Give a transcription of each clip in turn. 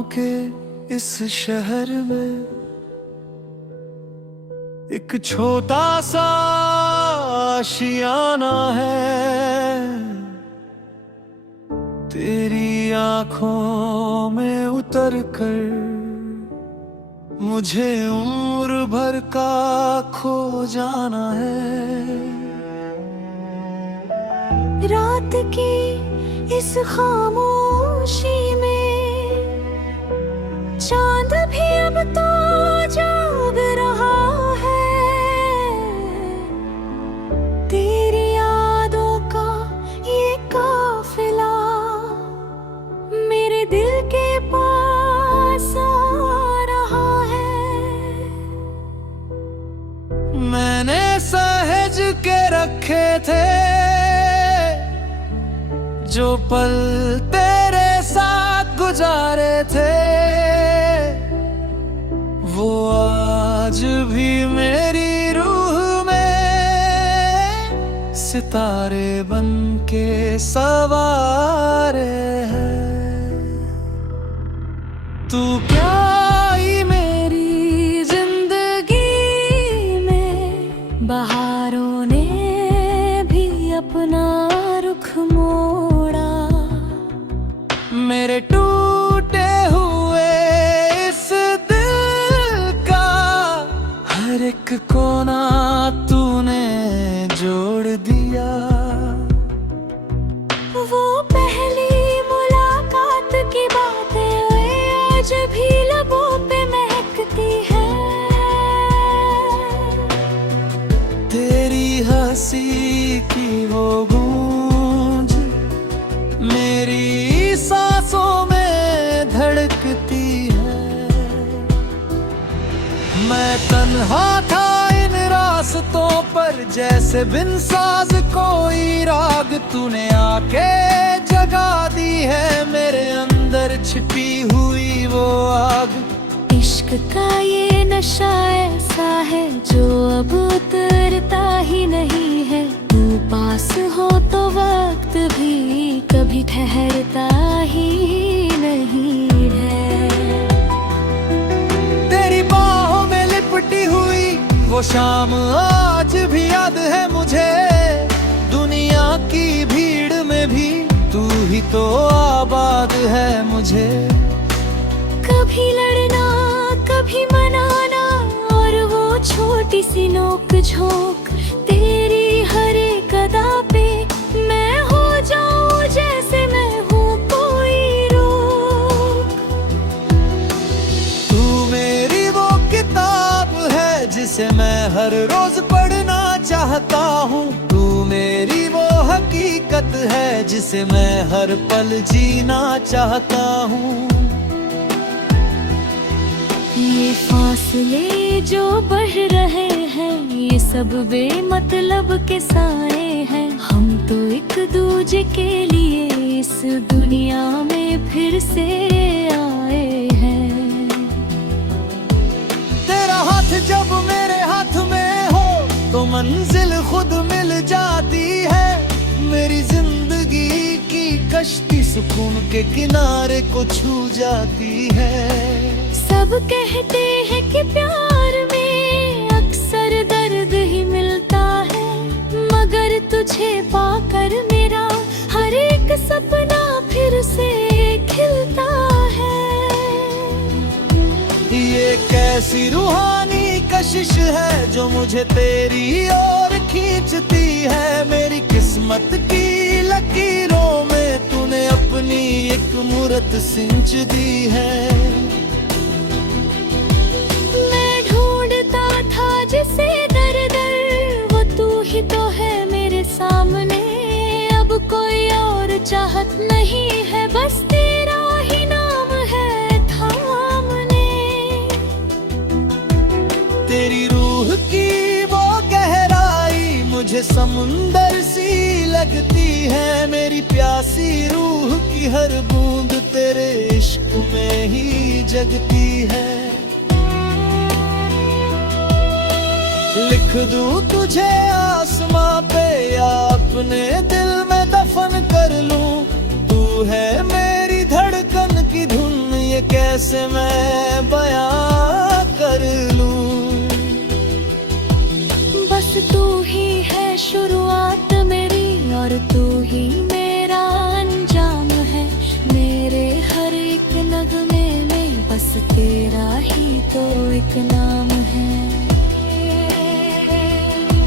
ख्वाबों के इस शहर में एक छोटा सा आशियाना है। तेरी आंखों में उतर कर मुझे उम्र भर का खो जाना है। रात की इस खामोशी में चांद भी अब तो जाग रहा है। तेरी यादों का ये काफिला मेरे दिल के पास आ रहा है। मैंने सहेज के रखे थे जो पल तेरे साथ गुजारे थे, वो आज भी मेरी रूह में सितारे बन के सवारे हैं। तू क्या आई मेरी जिंदगी में बहारों ने भी अपना रुख मोड़ा। मेरे टूटे हुए इस दिल का हर एक कोना तूने जोड़ दिया। वो पहली मुलाकात की बातें आज भी लबों पे महकती है। तेरी हंसी की वो गूंज मेरी सांसों में धड़कती है। मैं तन्हा था इन रास्तों पर जैसे बिन साज कोई राग, तूने आके जगा दी है मेरे अंदर छिपी हुई वो आग। इश्क का ये नशा ऐसा है जो अब उतरता ही नहीं है। तू पास हो तो वक्त भी कभी ठहरता ही नहीं है। तेरी बाहों में लिपटी हुई वो शाम आज भी याद है मुझे। दुनिया की भीड़ में भी तू ही तो आबाद है मुझे। कभी लड़ना कभी मनाना और वो छोटी सी नोक झोंक। तेरी हर एक अदा पे मैं हो जाऊं जैसे मैं हूँ कोई रोक। तू मेरी वो किताब है जिसे मैं हर रोज पढ़ना चाहता हूँ। तू मेरी वो हकीकत है जिसे मैं हर पल जीना चाहता हूँ। ये फासले जो बढ़ रहे हैं ये सब बेमतलब के साए हैं। हम तो एक दूजे के लिए इस दुनिया में फिर से आए हैं। तेरा हाथ जब मेरे हाथ में हो तो मंजिल खुद मिल जाती है। मेरी जिंदगी की कश्ती सुकून के किनारे को छू जाती है। सब कहते हैं कि प्यार में अक्सर दर्द ही मिलता है, मगर तुझे पाकर मेरा हर एक सपना फिर से खिलता है। ये कैसी रूहानी कशिश है जो मुझे तेरी ओर खींचती है। मेरी किस्मत की लकीरों में तूने अपनी एक मूरत सिंच दी है। जिसे दर दर वो तू ही तो है मेरे सामने। अब कोई और चाहत नहीं है, बस तेरा ही नाम है थामने। तेरी रूह की वो गहराई मुझे समुंदर सी लगती है। मेरी प्यासी रूह की हर बूंद तेरे इश्क में ही जगती है। लिख दूं तुझे आसमां पे या अपने दिल में दफन कर लूं। तू है मेरी धड़कन की धुन, ये ये कैसे मैं बयां कर लूं। बस तू ही है शुरुआत मेरी और तू ही मेरा अंजाम है। मेरे हर एक नगमे में बस तेरा ही तो एक नाम है।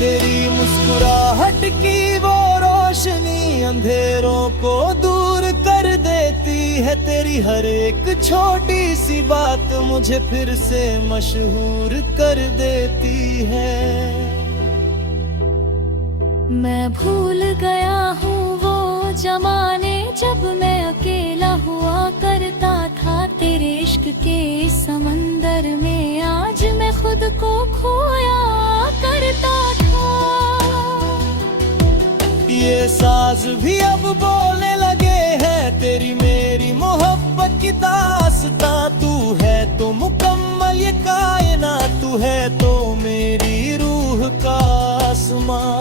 तेरी मुस्कुराहट की वो रोशनी अंधेरों को दूर कर देती है। तेरी हर एक छोटी सी बात मुझे फिर से मशहूर कर देती है। मैं भूल गया हूँ वो जमाने जब मैं अकेला हुआ करता था तेरे इश्क के समंदर में। आज मैं खुद को खोया करता था। ये साज भी अब बोलने लगे हैं तेरी मेरी मोहब्बत की दास्तां। तू है तो मुकम्मल ये कायनात, तू है तो मेरी रूह का आसमां।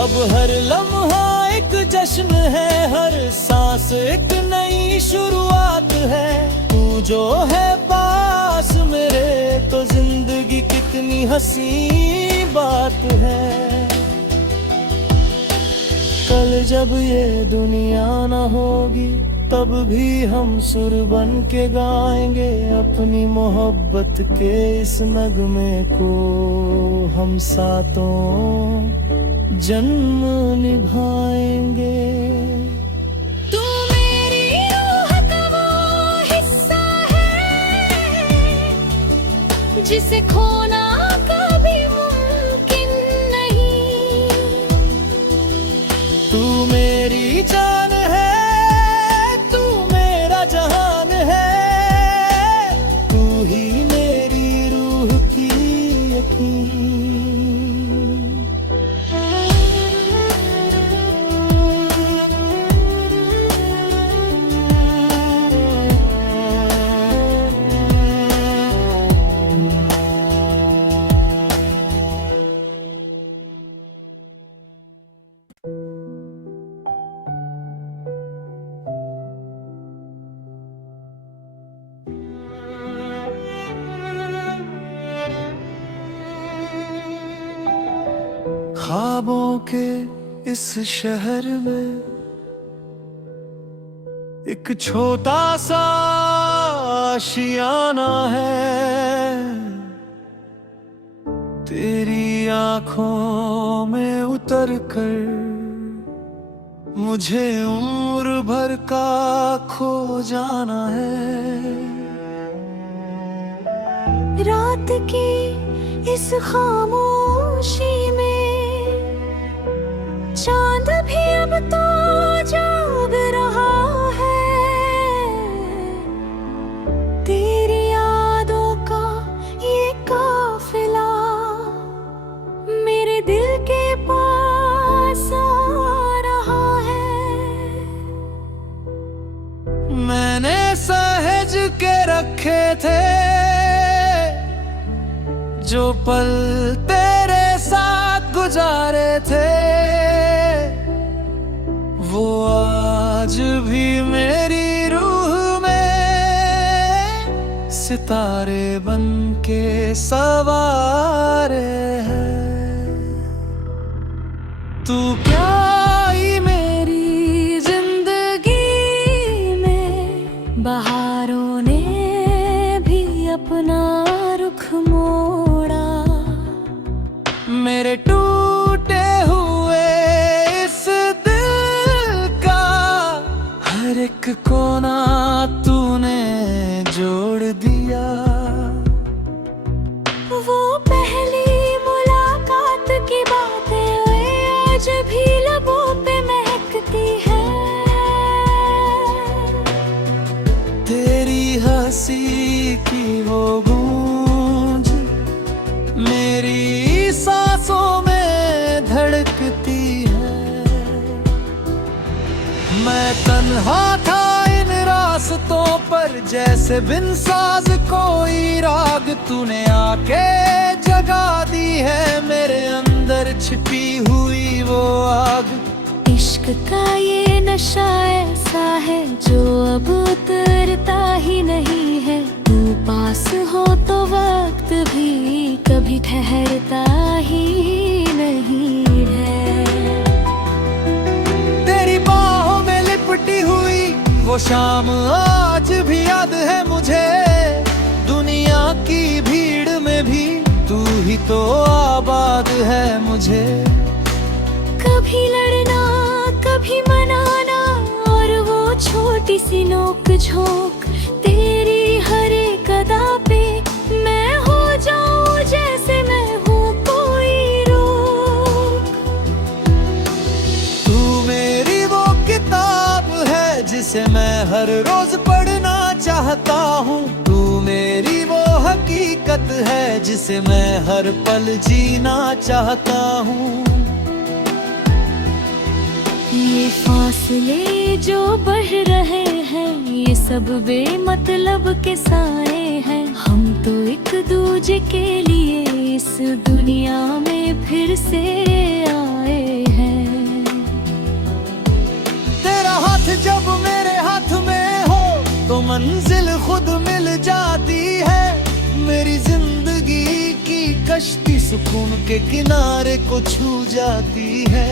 अब हर लम्हा एक जश्न है, हर सांस एक नई शुरुआत है। तू जो है पास मेरे तो जिंदगी कितनी हंसी बात है। कल जब ये दुनिया न होगी तब भी हम सुर बन के गाएंगे अपनी मोहब्बत के इस नगमे को। हम सातों जन्म निभाएंगे। तू मेरी रूह का वो हिस्सा है जिसे खोना कभी मुमकिन नहीं। तू मेरी जान है, तू मेरा जहान है, तू ही मेरी रूह की यकीन। ख्वाबों के इस शहर में एक छोटा सा आशियाना है। तेरी आंखों में उतर कर मुझे उम्र भर का खो जाना है। रात की इस खामोशी में चांद भी अब तो जाग रहा है। तेरी यादों का ये काफिला मेरे दिल के पास आ रहा है। मैंने सहज के रखे थे जो पल तेरे साथ गुजारे थे, वो आज भी मेरी रूह में सितारे बन के सवारे हैं। तू क्या ही मेरी जिंदगी में बहारों ने भी अपना रुख मोड़ा। मेरे टूटे हुए इस दिल का हर एक कोना तूने जोड़ दिया। वो पहली मुलाकात की बातें आज भी लबों पे महकती है। तेरी हंसी की वो गूंज मेरी सांसों में धड़कती है। मैं तन्हा था इन रास्तों पर जैसे बिन साज कोई राग, तूने आके जगा दी है मेरे अंदर छिपी हुई वो आग। इश्क का ये नशा ऐसा सा है जो अब उतरता ही नहीं है। तू पास हो तो वक्त भी कभी ठहरता ही नहीं है। तेरी बाहों में लिपटी हुई वो शाम आज भी याद है मुझे। दुनिया की भीड़ में भी तू ही तो आबाद है मुझे। कभी लड़ना कभी मनाना और वो छोटी सी नोक झोंक, तेरी हर एक अदा पे मैं हो जाऊं जैसे मैं हूँ कोई रोक। तू मेरी वो किताब है जिसे मैं हर रोज पढ़ना चाहता हूँ। तू मेरी वो हकीकत है जिसे मैं हर पल जीना चाहता हूँ। ये फासले जो बढ़ रहे हैं ये सब बेमतलब के साए हैं। हम तो एक दूजे के लिए इस दुनिया में फिर से आए हैं। तेरा हाथ जब मेरे हाथ में हो तो मंजिल खुद मिल जाती है। मेरी जिंदगी की कश्ती सुकून के किनारे को छू जाती है।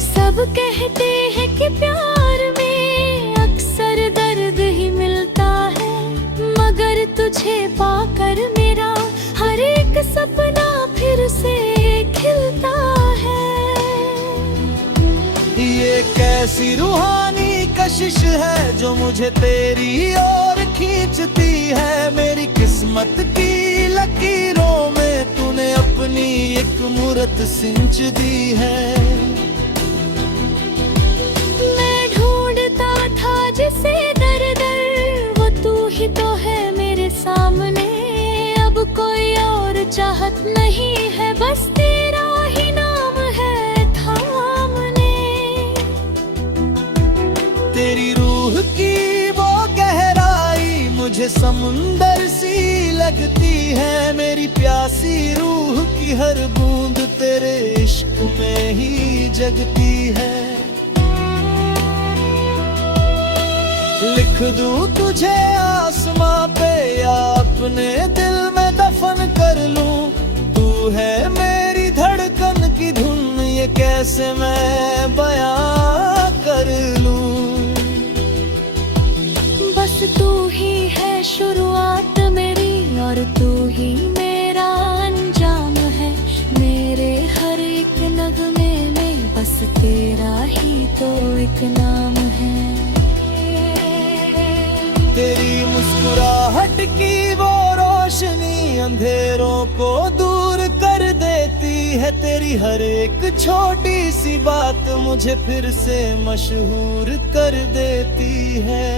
सब कहते हैं कि प्यार में अक्सर दर्द ही मिलता है, मगर तुझे पाकर मेरा हर एक सपना फिर से खिलता है। ये कैसी रूहानी कशिश है जो मुझे तेरी ओर खींचती है। मेरी किस्मत की लकीरों में तूने अपनी एक मूरत सिंच दी है। जिसे दर दर वो तू ही तो है मेरे सामने। अब कोई और चाहत नहीं है, बस तेरा ही नाम है थामने। तेरी रूह की वो गहराई मुझे समुंदर सी लगती है। मेरी प्यासी रूह की हर बूंद तेरे इश्क में ही जगती है। लिख दूं तुझे आसमां पे या अपने दिल में दफन कर लूं। तू है मेरी धड़कन की धुन, ये कैसे मैं बयां कर लूं। बस तू ही है शुरुआत मेरी और तू ही मेरा अंजाम है। मेरे हर एक नगमे में बस तेरा ही तो एक नाम है। तेरी मुस्कुराहट की वो रोशनी अंधेरों को दूर कर देती है। तेरी हर एक छोटी सी बात मुझे फिर से मशहूर कर देती है।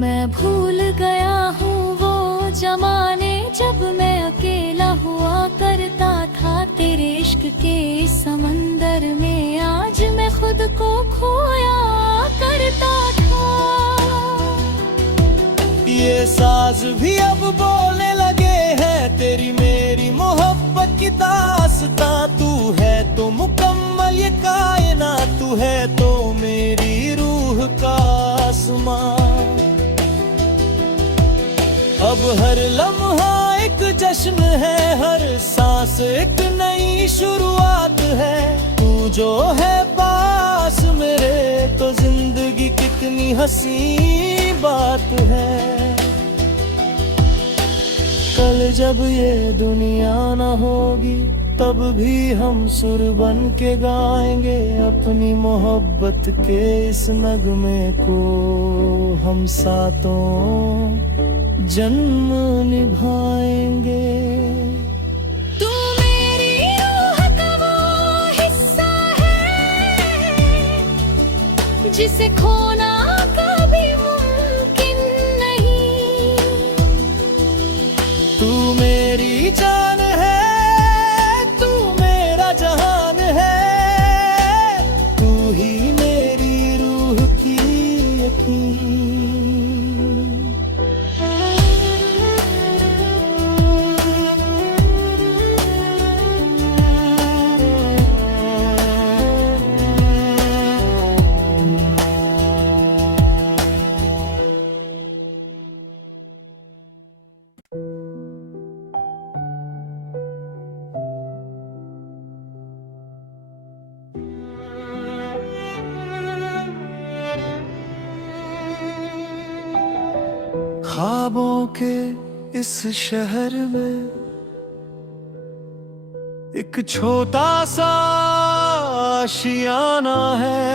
मैं भूल गया हूँ वो जमाने जब मैं अकेला हुआ करता था तेरे इश्क के समंदर में। आज मैं खुद को खोया करता था। ये साज भी अब बोलने लगे हैं तेरी मेरी मोहब्बत की दास्तां। तू है तो मुकम्मल ये कायनात, तू है तो मेरी रूह का आसमां। अब हर लम्हा एक जश्न है, हर सांस एक नई शुरुआत है। तू जो है पास मेरे तो जिंदगी कितनी हंसी बात है। कल जब ये दुनिया न होगी तब भी हम सुर बन के गाएंगे अपनी मोहब्बत के इस नगमे को। हम सातों जन्म निभाएंगे। तू मेरी रूह का वो हिस्सा है जिसे खोना कभी मुमकिन नहीं। तू मेरी जान है, तू मेरा जहान है। तू ही मेरी रूह की यकीन। ख्वाबों के इस शहर में एक छोटा सा आशियाना है।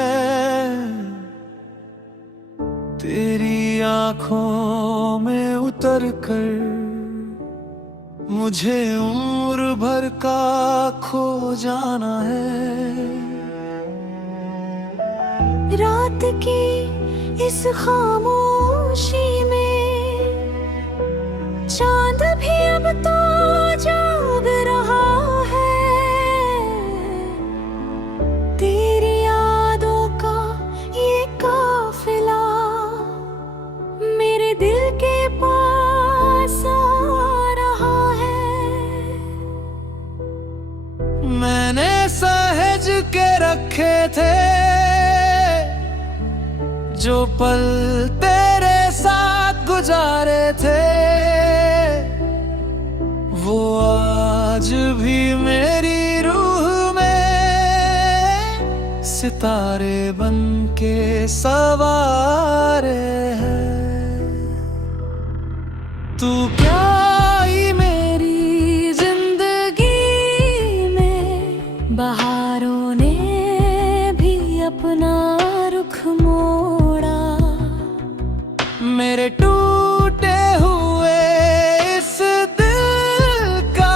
तेरी आंखों में उतर कर मुझे उम्र भर का खो जाना है। रात की इस खामोशी में चांद भी अब तो जाग रहा है। तेरी यादों का ये काफिला मेरे दिल के पास आ रहा है। मैंने सहेज के रखे थे जो पल तेरे साथ गुजारे थे, वो आज भी मेरी रूह में सितारे बन के सवारे हैं। तू क्या आई मेरी जिंदगी में, बहारों ने भी अपना रुख मोड़ा। मेरे टूटे हुए इस दिल का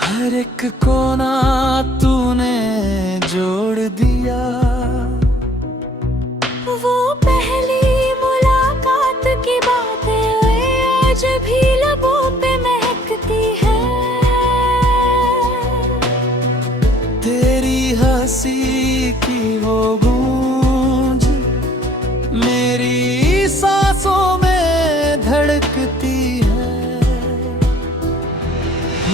हर एक कोना तूने जोड़ दिया। वो पहली मुलाकात की बातें आज भी लबों पे महकती है। तेरी हंसी की वो गूंज मेरी सांसों में धड़कती है।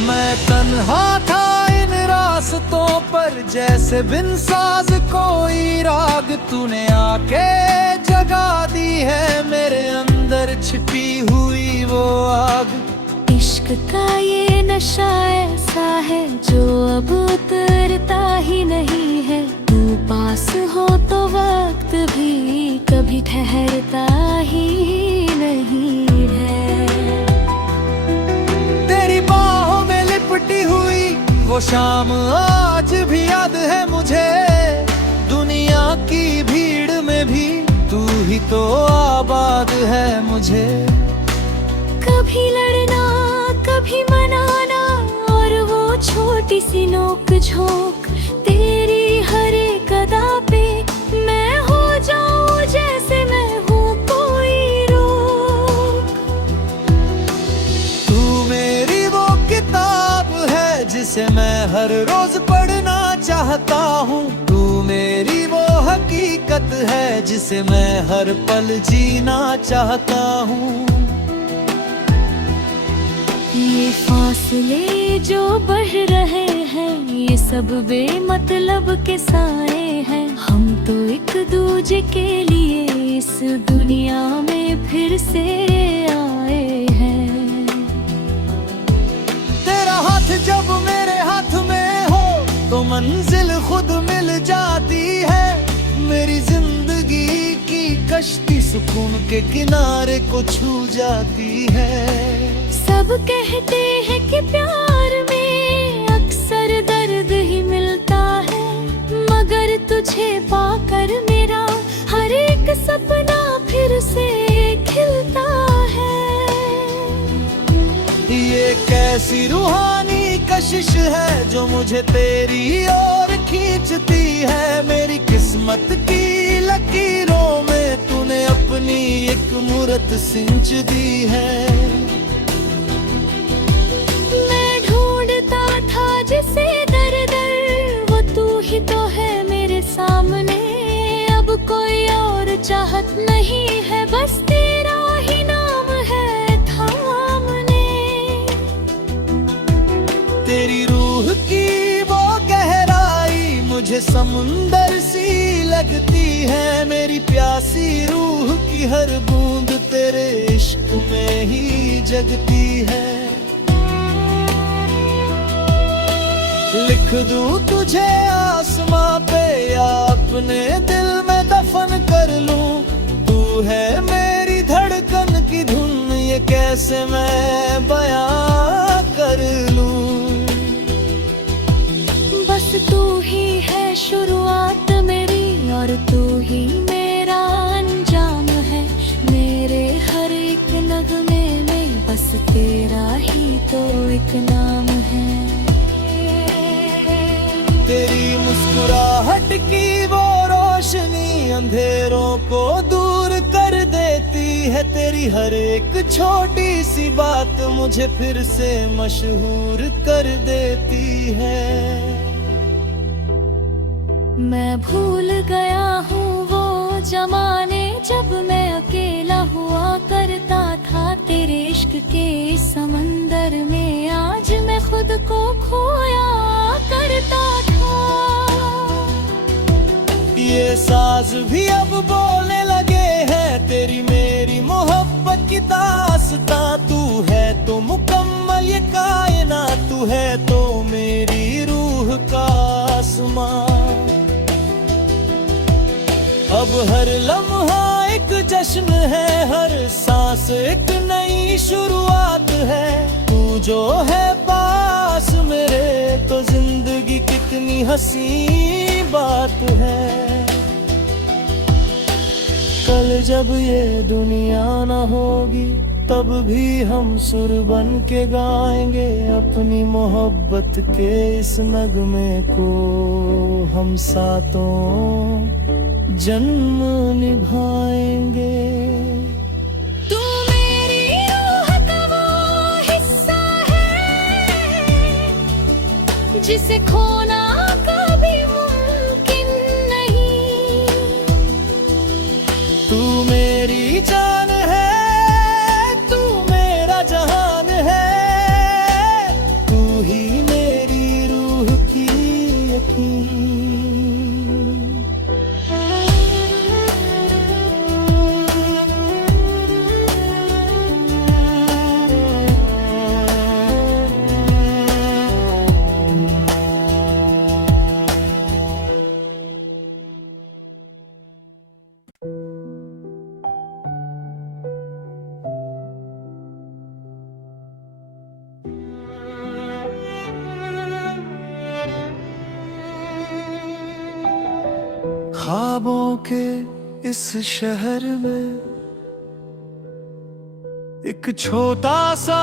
मैं तन्हा था इन रास्तों पर जैसे बिन साज कोई राग, तूने आके जगा दी है मेरे अंदर छिपी हुई वो आग। इश्क का ये नशा ऐसा है जो अब उतरता ही नहीं है। तू पास हो तो वक्त भी कभी ठहरता ही नहीं है। तेरी बाहों में लिपटी हुई वो शाम आज भी याद है मुझे। दुनिया की भीड़ में भी तू ही तो आबाद है मुझे। कभी लड़ना कभी मनाना और वो छोटी सी नोक झोंक, तेरी हर एक अदा पे मैं हो जाऊं जैसे मैं हूँ कोई रोक। तू मेरी वो किताब है जिसे मैं हर रोज पढ़ना चाहता हूँ। तू मेरी वो हकीकत है जिसे मैं हर पल जीना चाहता हूँ। ये फासले जो बढ़ रहे हैं ये सब बेमतलब के साए हैं। हम तो एक दूजे के लिए इस दुनिया में फिर से आए हैं। तेरा हाथ जब मेरे हाथ में हो तो मंजिल खुद मिल जाती है। मेरी जिंदगी की कश्ती सुकून के किनारे को छू जाती है। सब कहते हैं कि प्यार में अक्सर दर्द ही मिलता है, मगर तुझे पाकर मेरा हर एक सपना फिर से खिलता है। ये कैसी रूहानी कशिश है जो मुझे तेरी ओर खींचती है। मेरी किस्मत की लकीरों में तूने अपनी एक मूरत सिंच दी है। जिसे दर दर वो तू ही तो है मेरे सामने। अब कोई और चाहत नहीं है, बस तेरा ही नाम है थामने। तेरी रूह की वो गहराई मुझे समुंदर सी लगती है। मेरी प्यासी रूह की हर बूंद तेरे इश्क में ही जगती है। लिख दूं तुझे आसमां पे या अपने दिल में दफन कर लूं। तू है मेरी धड़कन की धुन कैसे मैं बयां कर लूं। बस तू ही है शुरुआत मेरी और तू ही मेरा अंजाम है। मेरे हर एक नगमे में बस तेरा ही तो एक नाम है। तेरी मुस्कुराहट की वो रोशनी अंधेरों को दूर कर देती है। तेरी हर एक छोटी सी बात मुझे फिर से मशहूर कर देती है। मैं भूल गया हूँ वो जमाने जब मैं अकेला हुआ करता था तेरे इश्क के समंदर में। आज मैं खुद को खोया करता था। ये साज भी अब बोलने लगे हैं तेरी मेरी मोहब्बत की दास्तां। तू है तो मुकम्मल ये कायनात, तू है तो मेरी रूह का आसमां। अब हर लम्हा एक जश्न है, हर सांस एक नई शुरुआत है। तू जो है पास मेरे तो जिंदगी कितनी हंसी बात है। कल जब ये दुनिया न होगी तब भी हम सुर बन के गाएंगे अपनी मोहब्बत के इस नगमे को। हम सातों जन्म निभाएंगे। तू मेरी रूह का वो हिस्सा है जिसे खोना कभी मुमकिन नहीं। तू मेरी जान है, तू मेरा जहान है, तू ही मेरी रूह की यकीन। ख्वाबों के इस शहर में एक छोटा सा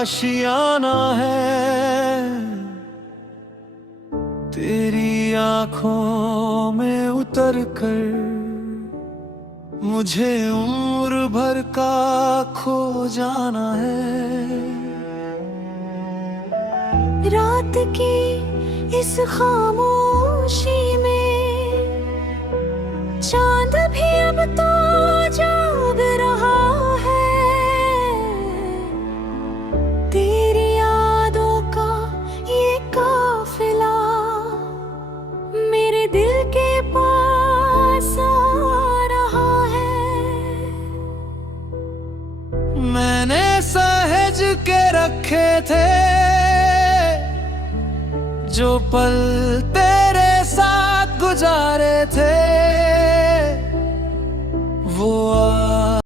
आशियाना है। तेरी आंखों में उतर कर मुझे उम्र भर का खो जाना है। रात की इस खामोशी में चांद भी अब तो जाग रहा है। तेरी यादों का ये काफिला मेरे दिल के पास आ रहा है। मैंने सहेज के रखे थे जो पल तेरे साथ गुजारे थे।